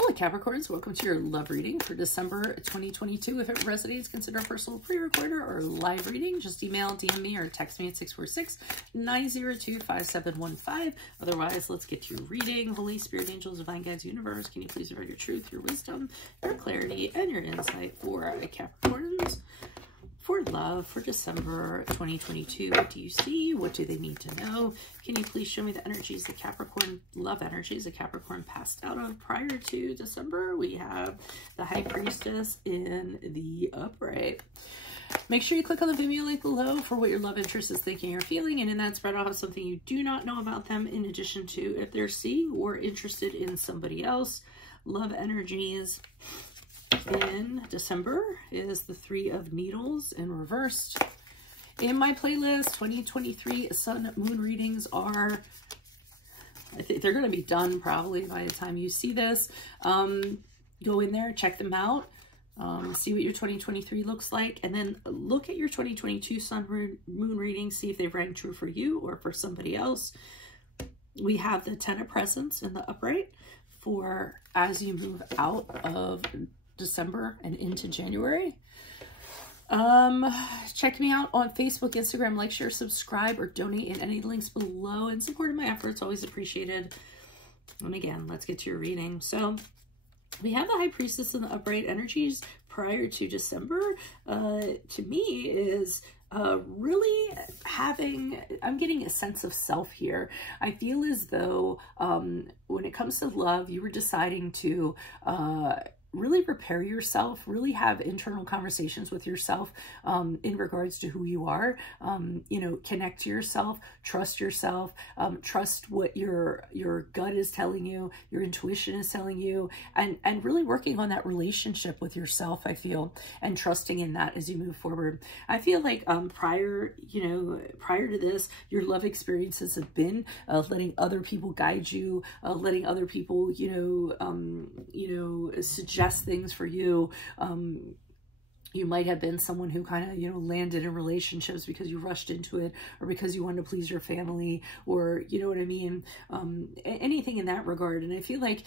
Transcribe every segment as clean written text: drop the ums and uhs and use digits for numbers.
Hola Capricorns, welcome to your love reading for December 2022. If it resonates, consider a personal pre-recorder or live reading. Just email, DM me, or text me at 646-902-5715. Otherwise, let's get to your reading. Holy Spirit, angels, divine guides, universe, can you please provide your truth, your wisdom, your clarity, and your insight for Capricorns? For love for December 2022, what do you see? What do they need to know? Can you please show me the energies, the Capricorn, love energies, the Capricorn passed out of prior to December? We have the High Priestess in the upright. Make sure you click on the Venmo link below for what your love interest is thinking or feeling. And in that spread, I'll have something you do not know about them in addition to if they're seeing or interested in somebody else. Love energies in December is the Three of Needles in reversed. In my playlist, 2023 Sun Moon readings are, I think they're going to be done probably by the time you see this. Go in there, check them out, see what your 2023 looks like, and then look at your 2022 Sun Moon readings, see if they've rang true for you or for somebody else. We have the Ten of Presents in the upright for as you move out of December and into January. Check me out on Facebook, Instagram, like, share, subscribe, or donate in any links below, and support of my efforts always appreciated. And again, let's get to your reading. So we have the High Priestess in the upright. Energies prior to December to me is really having, I'm getting a sense of self here. I feel as though when it comes to love, you were deciding to really prepare yourself, really have internal conversations with yourself in regards to who you are. You know, connect to yourself, trust what your gut is telling you, your intuition is telling you, and really working on that relationship with yourself, I feel, and trusting in that as you move forward. I feel like prior to this, your love experiences have been letting other people guide you, letting other people, suggest things for you. You might have been someone who kind of, landed in relationships because you rushed into it, or because you wanted to please your family, or, you know what I mean? Anything in that regard. And I feel like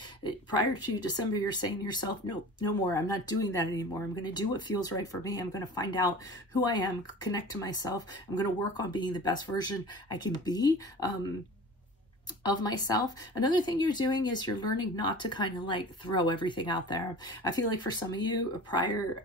prior to December, you're saying to yourself, no more. I'm not doing that anymore. I'm going to do what feels right for me. I'm going to find out who I am, connect to myself. I'm going to work on being the best version I can be. Of myself. Another thing you're doing is you're learning not to kind of like throw everything out there. I feel like for some of you, prior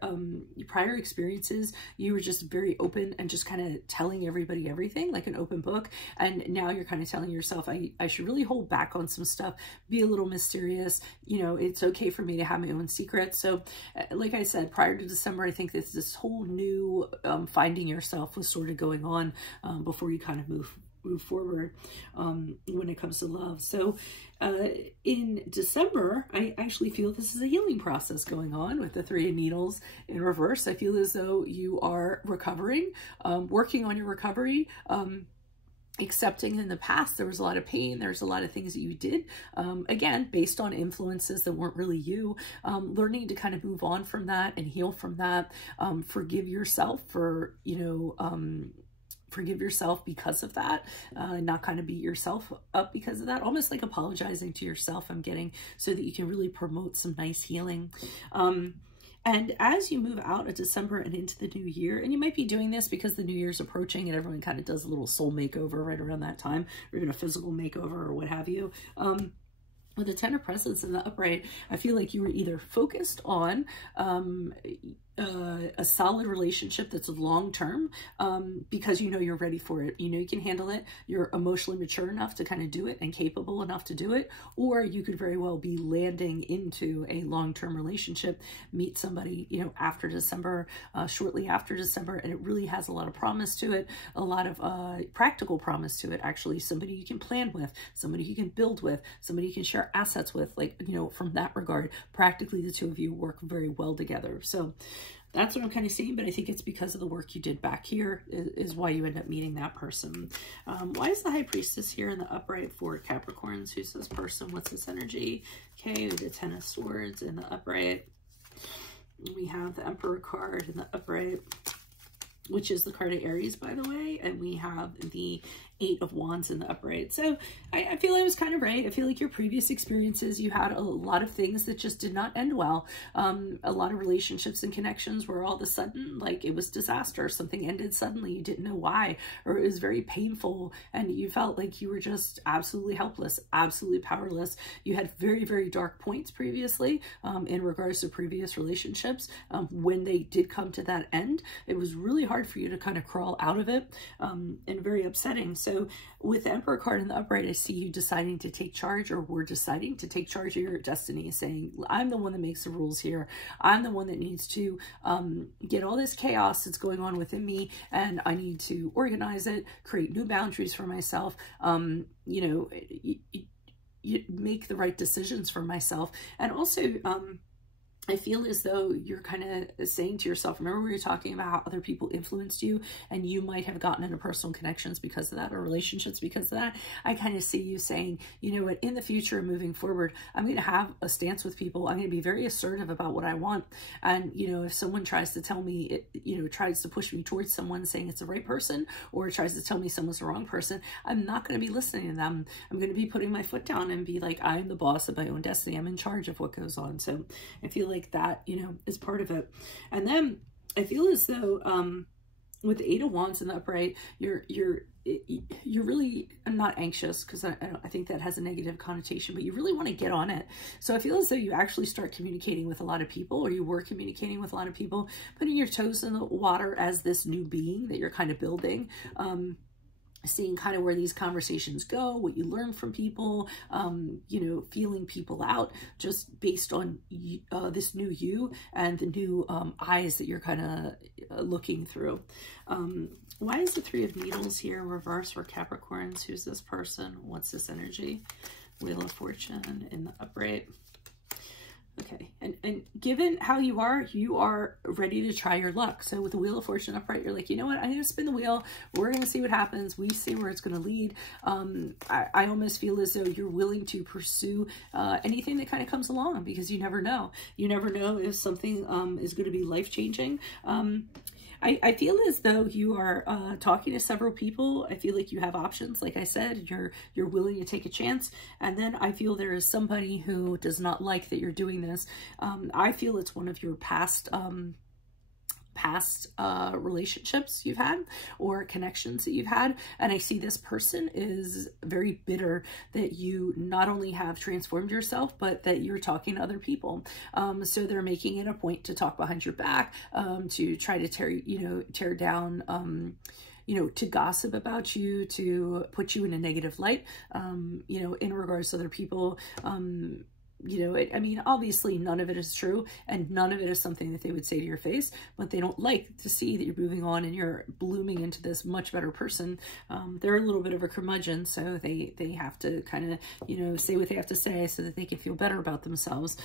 experiences, you were just very open and just kind of telling everybody everything, like an open book. And now you're kind of telling yourself, I should really hold back on some stuff, be a little mysterious. It's okay for me to have my own secrets. So like I said, prior to December, I think this whole new finding yourself was sort of going on before you kind of move forward when it comes to love. So in December, I actually feel this is a healing process going on with the Three of Needles in reverse. I feel as though you are recovering, working on your recovery, accepting in the past there was a lot of pain, there's a lot of things that you did, again, based on influences that weren't really you, learning to kind of move on from that and heal from that, forgive yourself for, forgive yourself because of that, not kind of beat yourself up because of that, almost like apologizing to yourself, I'm getting, so that you can really promote some nice healing. And as you move out of December and into the new year, and you might be doing this because the new year's approaching and everyone kind of does a little soul makeover right around that time, or even a physical makeover or what have you. With the Ten of Presents in the upright, I feel like you were either focused on a solid relationship that's long-term because you're ready for it, you can handle it, you're emotionally mature enough to kind of do it and capable enough to do it, or you could very well be landing into a long-term relationship, meet somebody after December, shortly after December, and it really has a lot of promise to it, a lot of practical promise to it, actually, somebody you can plan with, somebody you can build with, somebody you can share assets with, like, from that regard, practically the two of you work very well together. So that's what I'm kind of seeing, but I think it's because of the work you did back here is why you end up meeting that person. Why is the High Priestess here in the upright for Capricorns? Who's this person? What's this energy? Okay, the Ten of Swords in the upright. We have the Emperor card in the upright, which is the card of Aries, by the way, and we have the Eight of Wands in the upright. So I feel I was kind of right. I feel like your previous experiences, you had a lot of things that just did not end well. A lot of relationships and connections where all of a sudden, like, it was disaster. Something ended suddenly. You didn't know why, or it was very painful, and you felt like you were just absolutely helpless, absolutely powerless. You had very, very dark points previously in regards to previous relationships. When they did come to that end, it was really hard for you to kind of crawl out of it, and very upsetting. So with the Emperor card in the upright, I see you deciding to take charge, or we're deciding to take charge of your destiny, saying, I'm the one that makes the rules here. I'm the one that needs to get all this chaos that's going on within me, and I need to organize it, create new boundaries for myself, you know, make the right decisions for myself. And also, I feel as though you're kind of saying to yourself, remember we were talking about how other people influenced you, and you might have gotten into personal connections because of that, or relationships because of that. I kind of see you saying, you know what, in the future, moving forward, I'm going to have a stance with people. I'm going to be very assertive about what I want. And, you know, if someone tries to tell me, you know, tries to push me towards someone saying it's the right person, or tries to tell me someone's the wrong person, I'm not going to be listening to them. I'm going to be putting my foot down and be like, I'm the boss of my own destiny. I'm in charge of what goes on. So I feel like that, you know, is part of it. And then I feel as though with the Eight of Wands in the upright, you're really not anxious, because I think that has a negative connotation, but you really want to get on it. So I feel as though you actually start communicating with a lot of people, or you were communicating with a lot of people, putting your toes in the water as this new being that you're kind of building. Seeing kind of where these conversations go, what you learn from people, you know, feeling people out just based on this new you and the new eyes that you're kind of looking through. Why is the Three of Needles here in reverse for Capricorns? Who's this person? What's this energy? Wheel of Fortune in the upright. Okay, and given how you are ready to try your luck. So with the Wheel of Fortune upright, you're like, you know what, I'm going to spin the wheel. We're going to see what happens. We see where it's going to lead. I almost feel as though you're willing to pursue anything that kind of comes along, because you never know. You never know if something is going to be life-changing. I feel as though you are talking to several people. I feel like you have options. Like I said, you're willing to take a chance. And then I feel there is somebody who does not like that you're doing this. I feel it's one of your past relationships you've had, or connections that you've had. And I see this person is very bitter that you not only have transformed yourself, but that you're talking to other people. So they're making it a point to talk behind your back, to try to tear down, you know, to gossip about you, to put you in a negative light, you know, in regards to other people. You know, I mean, obviously none of it is true, and none of it is something that they would say to your face, but they don't like to see that you're moving on and you're blooming into this much better person. They're a little bit of a curmudgeon, so they have to kind of, you know, say what they have to say so that they can feel better about themselves.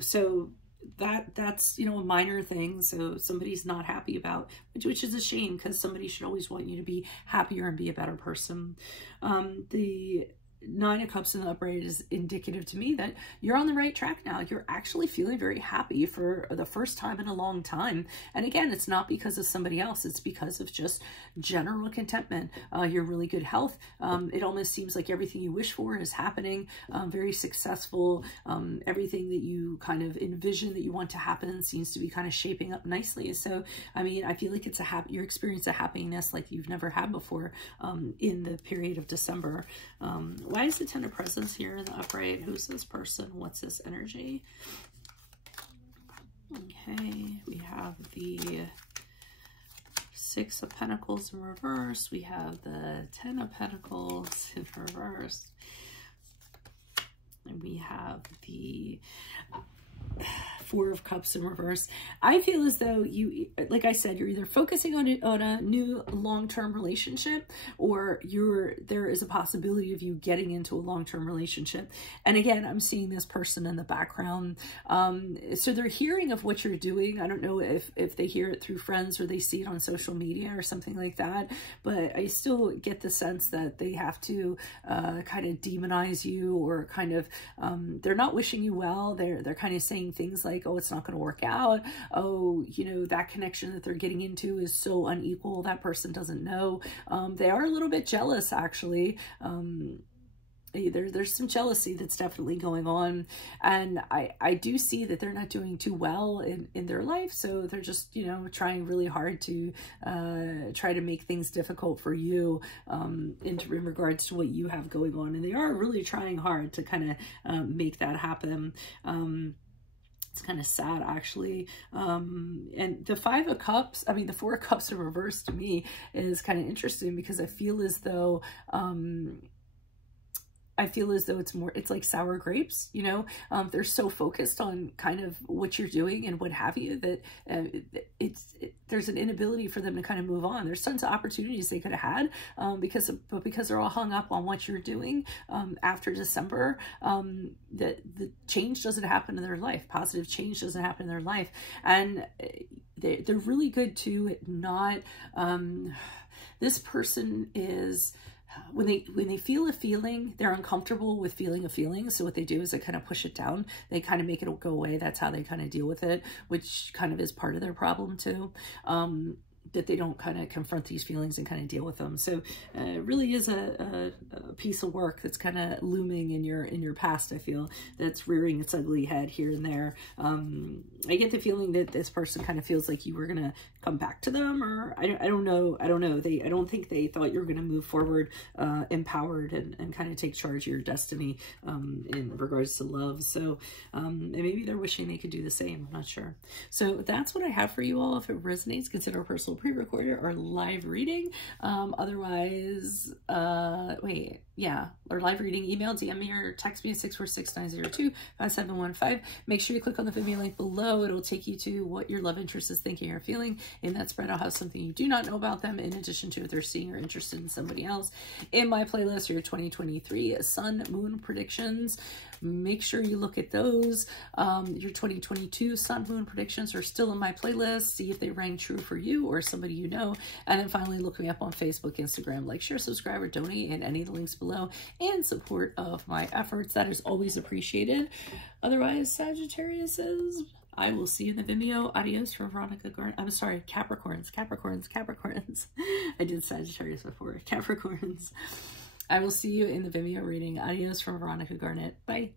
So that's, you know, a minor thing. So somebody's not happy about, which is a shame, because somebody should always want you to be happier and be a better person. The Nine of Cups in the upright is indicative to me that you're on the right track now. You're actually feeling very happy for the first time in a long time. And again, it's not because of somebody else. It's because of just general contentment, your really good health. It almost seems like everything you wish for is happening, very successful. Everything that you kind of envision that you want to happen seems to be kind of shaping up nicely. So, I mean, I feel like it's you're experiencing a happiness like you've never had before in the period of December. Why is the Ten of Presents here in the upright? Who's this person? What's this energy? Okay, we have the Six of Pentacles in reverse. We have the Ten of Pentacles in reverse. And we have the Four of Cups in reverse. I feel as though you, like I said, you're either focusing on a new long-term relationship, or there is a possibility of you getting into a long-term relationship. And again, I'm seeing this person in the background. So they're hearing of what you're doing. I don't know if they hear it through friends or they see it on social media or something like that, but I still get the sense that they have to kind of demonize you, or kind of, they're not wishing you well. They're kind of saying saying things like, oh, it's not going to work out. Oh, you know, that connection that they're getting into is so unequal. That person doesn't know. They are a little bit jealous, actually. There's some jealousy that's definitely going on, and I do see that they're not doing too well in their life, so they're just, you know, trying really hard to try to make things difficult for you in regards to what you have going on, and they are really trying hard to kind of make that happen. It's kind of sad, actually. And the Five of Cups, I mean, the Four of Cups in reverse to me is kind of interesting, because I feel as though it's like sour grapes, you know. They're so focused on kind of what you're doing and what have you, that there's an inability for them to kind of move on. There's tons of opportunities they could have had, because they're all hung up on what you're doing after December, that the change doesn't happen in their life. Positive change doesn't happen in their life. And they're really good to not, this person is, when they feel a feeling, they're uncomfortable with feeling a feeling. So what they do is they kind of push it down. They kind of make it go away. That's how they kind of deal with it, which kind of is part of their problem too. That they don't kind of confront these feelings and kind of deal with them. So it really is a piece of work that's kind of looming in your past, I feel, that's rearing its ugly head here and there. I get the feeling that this person kind of feels like you were going to come back to them, or I don't know. I don't think they thought you were going to move forward empowered and kind of take charge of your destiny in regards to love. So and maybe they're wishing they could do the same. I'm not sure. So that's what I have for you all. If it resonates, consider a personal pre-recorded or live reading. Otherwise, or live reading, email, DM me, or text me at 646-902-5715. Make sure you click on the Vimeo link below. It'll take you to what your love interest is thinking or feeling. In that spread, I'll have something you do not know about them, in addition to if they're seeing or interested in somebody else. In my playlist, your 2023 Sun Moon predictions. Make sure you look at those. Your 2022 Sun Moon predictions are still in my playlist. See if they rang true for you or somebody you know. And then finally, look me up on Facebook, Instagram, like, share, subscribe, or donate in any of the links below in support of my efforts. That is always appreciated. Otherwise, Sagittariuses, I will see you in the Vimeo. Adios from VeronicaGarnet. I'm sorry, Capricorns. I did Sagittarius before. Capricorns. I will see you in the Vimeo reading. Adios from VeronicaGarnet. Bye.